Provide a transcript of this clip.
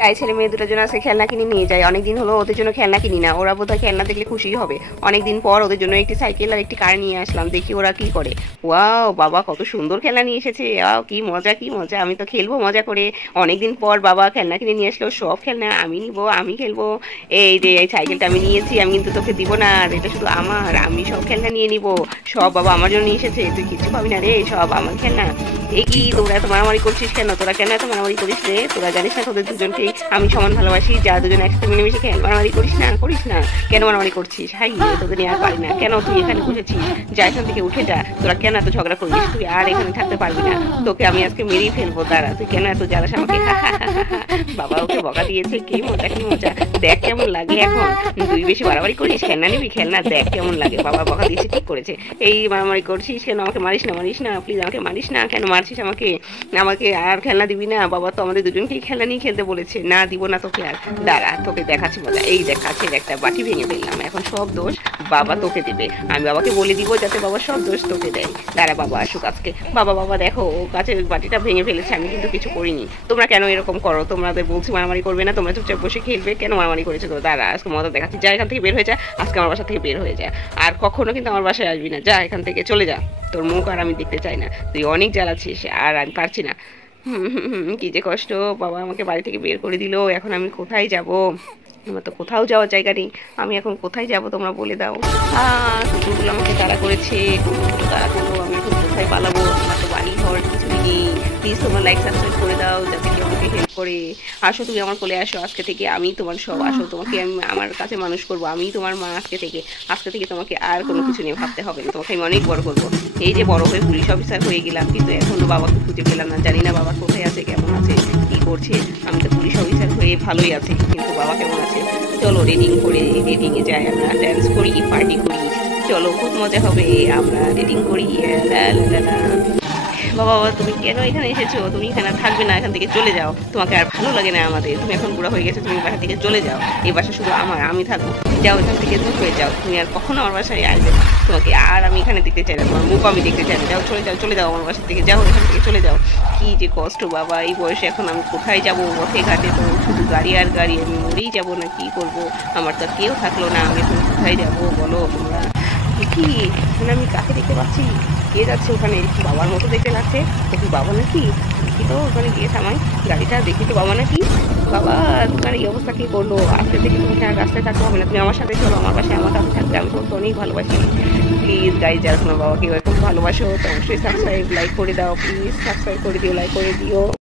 গায়ে ছেলে মেয়ে দুটোর জন্য আজকে খেলনা কিনে নিয়ে যায়। অনেকদিন হলো ওদের জন্য খেলনা কিনি না, ওরা বোধহয় খেলনা দেখলে খুশি হবে। অনেকদিন পর ওদের জন্য একটি সাইকেল আর একটি কার নিয়ে আসলাম, দেখি ওরা কি করে। ওয়াও বাবা কত সুন্দর খেলনা নিয়ে এসেছে, কি মজা কি মজা, আমি তো খেলবো মজা করে। অনেকদিন পর বাবা খেলনা কিনে নিয়ে আসলো, সব খেলনা আমি নিব, আমি খেলবো। এই যে এই সাইকেলটা আমি নিয়েছি, আমি কিন্তু তোকে দিব না, আর এটা শুধু আমার, আমি সব খেলনা নিয়ে নিব। সব বাবা আমার জন্য নিয়ে এসেছে, তুই কিছু পাবি না রে, সব আমার খেলনা। এই কি তোরা এত মারামারি করছিস কেন? তোরা কেন এত মারামারি করিস রে? তোরা জানিস না তোদের দুজনকেই আমি সমান ভালোবাসি? যা দুজন একসাথে মিলেমিশে খেল, মারামারি করিস না, করিস না। কেন মারামারি করছিস? হাই তোদের নিয়ে আর পারি না। কেন তুই এখানে বসেছিস? যা এখান থেকে উঠে যা। তোরা কেন এত ঝগড়া করিস? তুই আর এখানে থাকতে পারবি না, তোকে আমি আজকে মেরেই ফেলবো। দাঁড়া, তুই কেন এত জ্বালাস আমাকে? বাবা ওকে বকা দিয়েছে, কি মজা কি মজা, দেখ কেমন লাগে এখন। তুই বেশি বাড়াবাড়ি করিস, খেলনা নিবি, খেলনা দেখ কেমন লাগে। বাবা বকা দিয়েছে, ঠিক করেছে। এই মারামারি করছিস কেন? আমাকে মারিস না, মারিস না প্লিজ, আমাকে মারিস না। কেন মারছিস আমাকে? আমাকে আর খেলনা দিবি না? বাবা তো আমাদের দুজনকেই খেলনা নিয়ে খেলতে বলেছে, না দিব না তোকে আর। দাঁড়া তোকে দেখাচ্ছি মজা। এই দেখাচ্ছে, একটা বাটি ভেঙে ফেললাম, এখন সব দোষ বাবা তোকে দেবে। আমি বাবাকে বলে দিব যাতে বাবা সব দোষ তোকে দেয়। দাঁড়া বাবা আসুক আজকে। বাবা বাবা দেখো ও কাছের বাটিটা ভেঙে ফেলেছে, আমি কিন্তু কিছু করিনি। তোমরা কেন এরকম করো? তোমাদের বলছি মারামারি করবে না, তোমরা চুপচাপ বসে খেলবে, কেন মারামারি করেছো? তো দাঁড়া আজকে মজা দেখাচ্ছি, যা এখান থেকে বের হয়ে যা, আজকে আমার বাসা থেকে বের হয়ে যা, আর কখনো কিন্তু আমার বাসায় আসবি না, যা এখান থেকে চলে যা। তোর মুখ আর আমি দেখতে চাই না, তুই অনেক জ্বালাচ্ছিস আর আমি পারছি না। কি যে কষ্ট, বাবা আমাকে বাড়ি থেকে বের করে দিল, এখন আমি কোথায় যাব? আমার তো কোথাও যাওয়ার জায়গা নেই, আমি এখন কোথায় যাব তোমরা বলে দাও। কুকুরগুলো আমাকে তাড়া করেছে, কুকুরগুলো তাড়া করবো, আমি এখন কোথায় পালাবো? আমার তো বাড়ি ঘর কিছুই নেই। প্লিজ তোমরা লাইক সাবস্ক্রাইব করে দাও যাতে কেউ আমাকে হেল্প করে। আসো তুমি আমার কোলে আসো, আজকে থেকে আমি তোমার সব। আসো তোমাকে আমি আমার কাছে মানুষ করবো, আমি তোমার মা। আজকে থেকে তোমাকে আর কোনো কিছু নিয়ে ভাবতে হবে না, তোমাকে আমি অনেক বড় করবো। এই যে বড় হয়ে পুলিশ অফিসার হয়ে গেলাম, কিন্তু এখনো বাবাকে খুঁজে পেলাম না, জানি না বাবা কোথায় আছে, কেমন আছে, কি করছে। আমি তো পুলিশ অফিসার হয়ে ভালোই আছি, কিন্তু বাবা কেমন আছে? চলো রেডিং করে, রেডিংয়ে যাই, আমরা ডান্স করি, পার্টি করি। চলো খুব মজা হবে, আমরা রেডিং করি। বাবা বাবা তুমি কেন এখানে এসেছো? তুমি এখানে থাকবে না, এখান থেকে চলে যাও, তোমাকে আর ভালো লাগে না আমাদের। তুমি এখন বুড়া হয়ে গেছো, তুমি বাসা থেকে চলে যাও, এই বাসা শুধু আমার, আমি থাকবো। যাও এখান থেকে দূর হয়ে যাও, তুমি আর কখনো আমার বাসায় আসবে না, তোমাকে আর আমি এখানে দেখতে চাই না, তোমার মুখ আমি দেখতে চাই না। যাও চলে যাও, চলে যাও আমার বাসা থেকে, যাও এখান থেকে চলে যাও। কি যে কষ্ট বাবা, এই বয়সে এখন আমি কোথায় যাবো? পথে ঘাটে তো শুধু গাড়ি আর গাড়ি, আমি মরেই যাবো না কি করবো? আমার তো কেউ থাকলো না, আমি এখন কোথায় যাবো বলো তোমরা? কি মানে আমি কাকে দেখতে পাচ্ছি? কে যাচ্ছে ওখানে? বাবার মতো দেখতে লাগছে, তো কি বাবা নাকি? দেখি তো ওখানে গিয়ে থামাই গাড়িটা, দেখি তো বাবা নাকি। বাবা তোমার এই অবস্থা কি করলো? আজকে থেকে তুমি আর রাস্তায় থাকতে হবে না, তুমি আমার সাথে চলো, আমার বাসায় আমার কাছে থাকবে, আমি তোমাকে অনেক ভালোবাসি। প্লিজ গাড়ি যারা তোমার বাবাকে এরকম ভালোবাসো তো অবশ্যই সাবস্ক্রাইব লাইক করে দাও, প্লিজ সাবস্ক্রাইব করে দিও, লাইক করে দিও।